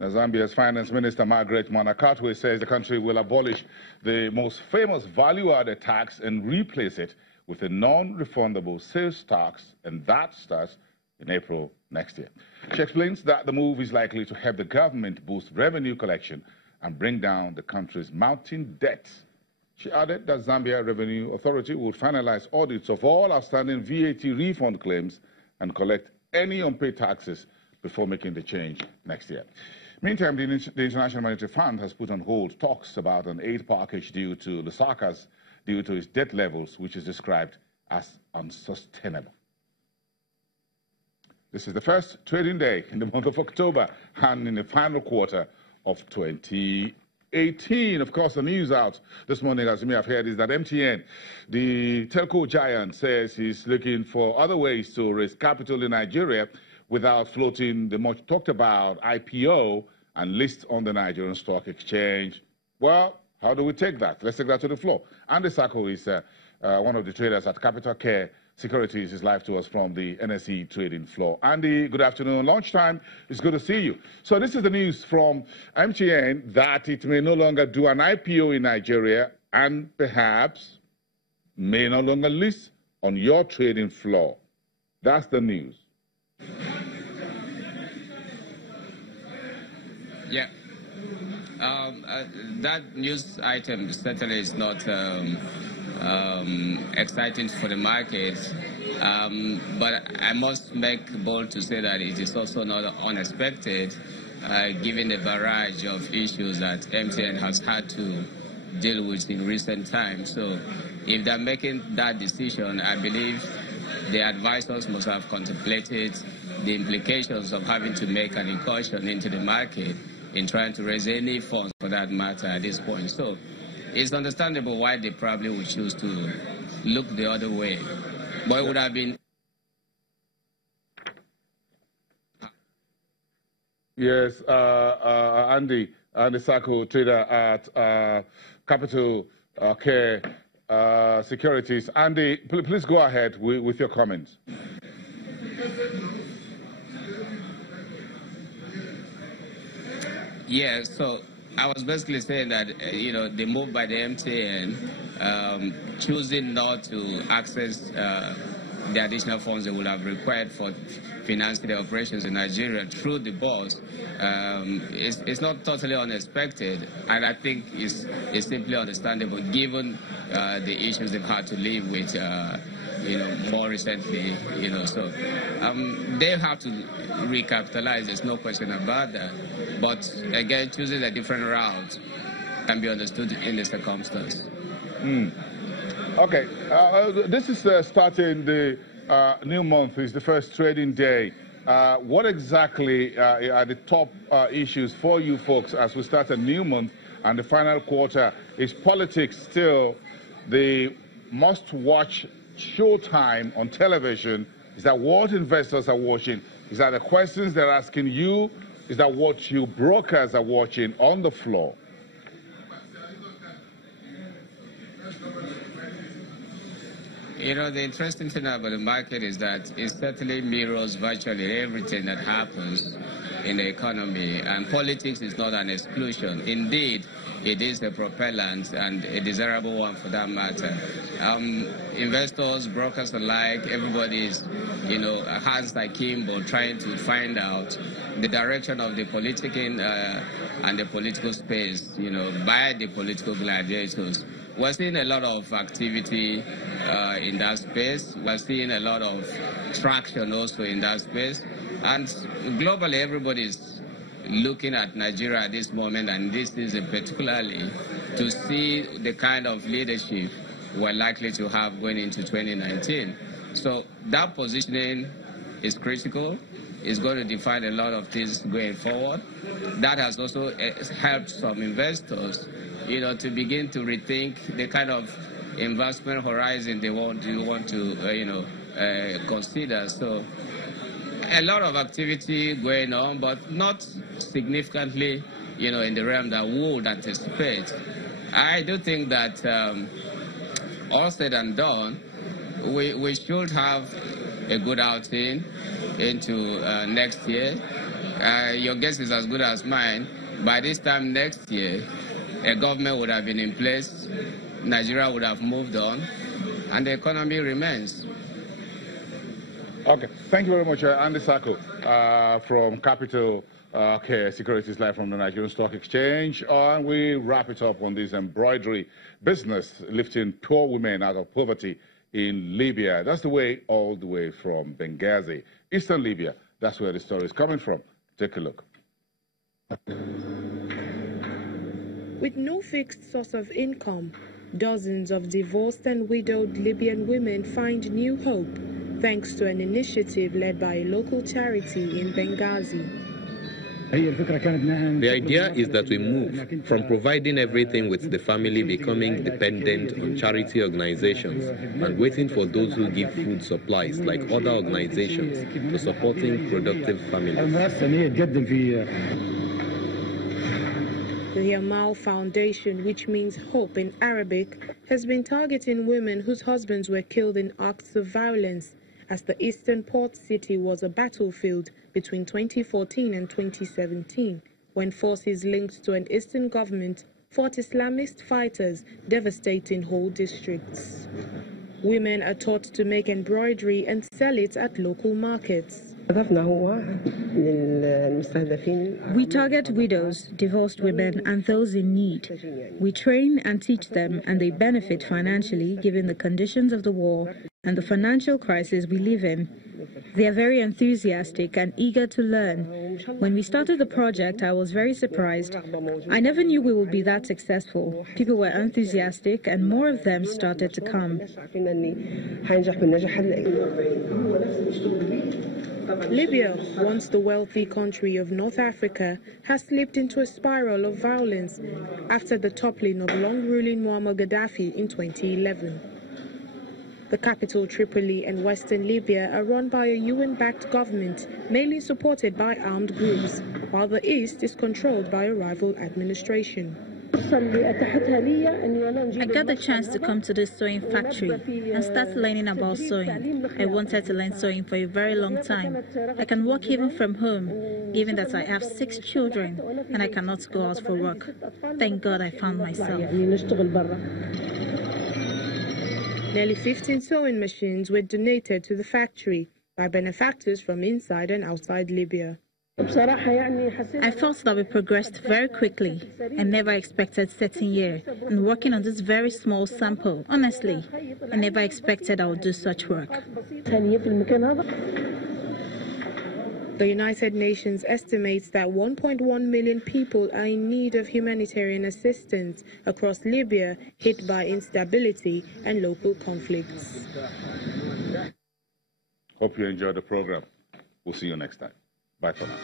Now, Zambia's Finance Minister Margaret Mwanakatwe says the country will abolish the most famous value-added tax and replace it with a non-refundable sales tax, and that starts in April next year. She explains that the move is likely to help the government boost revenue collection and bring down the country's mounting debt. She added that Zambia Revenue Authority would finalize audits of all outstanding VAT refund claims and collect any unpaid taxes before making the change next year. Meantime, the International Monetary Fund has put on hold talks about an aid package due to Lusaka's due to its debt levels, which is described as unsustainable. This is the first trading day in the month of October and in the final quarter of 2018. Of course, the news out this morning, as you may have heard, is that MTN, the telco giant, says he's looking for other ways to raise capital in Nigeria without floating the much talked about IPO and list on the Nigerian Stock Exchange. Well, how do we take that? Let's take that to the floor. Andy Sako is one of the traders at Capital Care Securities, is live to us from the NSE trading floor. Andy, good afternoon. Lunchtime, it's good to see you. So this is the news from MTN that it may no longer do an IPO in Nigeria and perhaps may no longer list on your trading floor. That's the news. Yeah, that news item certainly is not exciting for the market, but I must make bold to say that it is also not unexpected, given the barrage of issues that MTN has had to deal with in recent times. So if they're making that decision, I believe the advisors must have contemplated the implications of having to make an incursion into the market in trying to raise any funds for that matter at this point. So it's understandable why they probably would choose to look the other way. But it would have been... Yes, Andy Sako, trader at Capital Care Securities. Andy, please go ahead with your comments. Yeah, so I was basically saying that, the move by the MTN, choosing not to access the additional funds they would have required for financing the operations in Nigeria through the boss, it's not totally unexpected, and I think it's simply understandable given the issues they've had to live with, more recently, so they have to recapitalize, there's no question about that. But again, choosing a different route can be understood in the circumstance. Okay, this is starting the new month, is the first trading day. What exactly are the top issues for you folks as we start a new month and the final quarter? Is politics still the must-watch showtime on television? Is that what investors are watching? Is that the questions they're asking you? Is that what you brokers are watching on the floor? The interesting thing about the market is that it certainly mirrors virtually everything that happens in the economy, and politics is not an exclusion. Indeed, it is a propellant, and a desirable one for that matter. Investors, brokers alike, everybody is, hands like Kimbo trying to find out the direction of the politicking and the political space, by the political gladiators. We're seeing a lot of activity in that space. We're seeing a lot of traction also in that space. And globally, everybody's looking at Nigeria at this moment, and this is particularly to see the kind of leadership we're likely to have going into 2019. So that positioning is critical. It's going to define a lot of things going forward. That has also helped some investors, to begin to rethink the kind of investment horizon they want to consider. So a lot of activity going on, but not significantly, in the realm that we would anticipate. I do think that all said and done, we should have a good outing into next year. your guess is as good as mine. By this time next year, a government would have been in place, Nigeria would have moved on, and the economy remains. Okay, thank you very much, Andy Sako from Capital Care Securities Live from the Nigerian Stock Exchange. And we wrap it up on this embroidery business, lifting poor women out of poverty in Libya. That's the way, all the way from Benghazi, eastern Libya. That's where the story is coming from. Take a look. With no fixed source of income, dozens of divorced and widowed Libyan women find new hope thanks to an initiative led by a local charity in Benghazi. The idea is that we move from providing everything with the family becoming dependent on charity organizations and waiting for those who give food supplies like other organizations to supporting productive families. The Yamal Foundation, which means hope in Arabic, has been targeting women whose husbands were killed in acts of violence, as the eastern port city was a battlefield between 2014 and 2017, when forces linked to an eastern government fought Islamist fighters, devastating whole districts. Women are taught to make embroidery and sell it at local markets. We target widows, divorced women, and those in need. We train and teach them, and they benefit financially given the conditions of the war and the financial crisis we live in. They are very enthusiastic and eager to learn. When we started the project, I was very surprised. I never knew we would be that successful. People were enthusiastic, and more of them started to come. Libya, once the wealthy country of North Africa, has slipped into a spiral of violence after the toppling of long-ruling Muammar Gaddafi in 2011. The capital, Tripoli, and western Libya are run by a UN-backed government, mainly supported by armed groups, while the east is controlled by a rival administration. I got the chance to come to this sewing factory and start learning about sewing. I wanted to learn sewing for a very long time. I can work even from home, given that I have 6 children and I cannot go out for work. Thank God I found myself. Nearly 15 sewing machines were donated to the factory by benefactors from inside and outside Libya. I felt that we progressed very quickly. I never expected sitting here and working on this very small sample. Honestly, I never expected I would do such work. The United Nations estimates that 1.1 million people are in need of humanitarian assistance across Libya, hit by instability and local conflicts. Hope you enjoyed the program. We'll see you next time. Bye for now.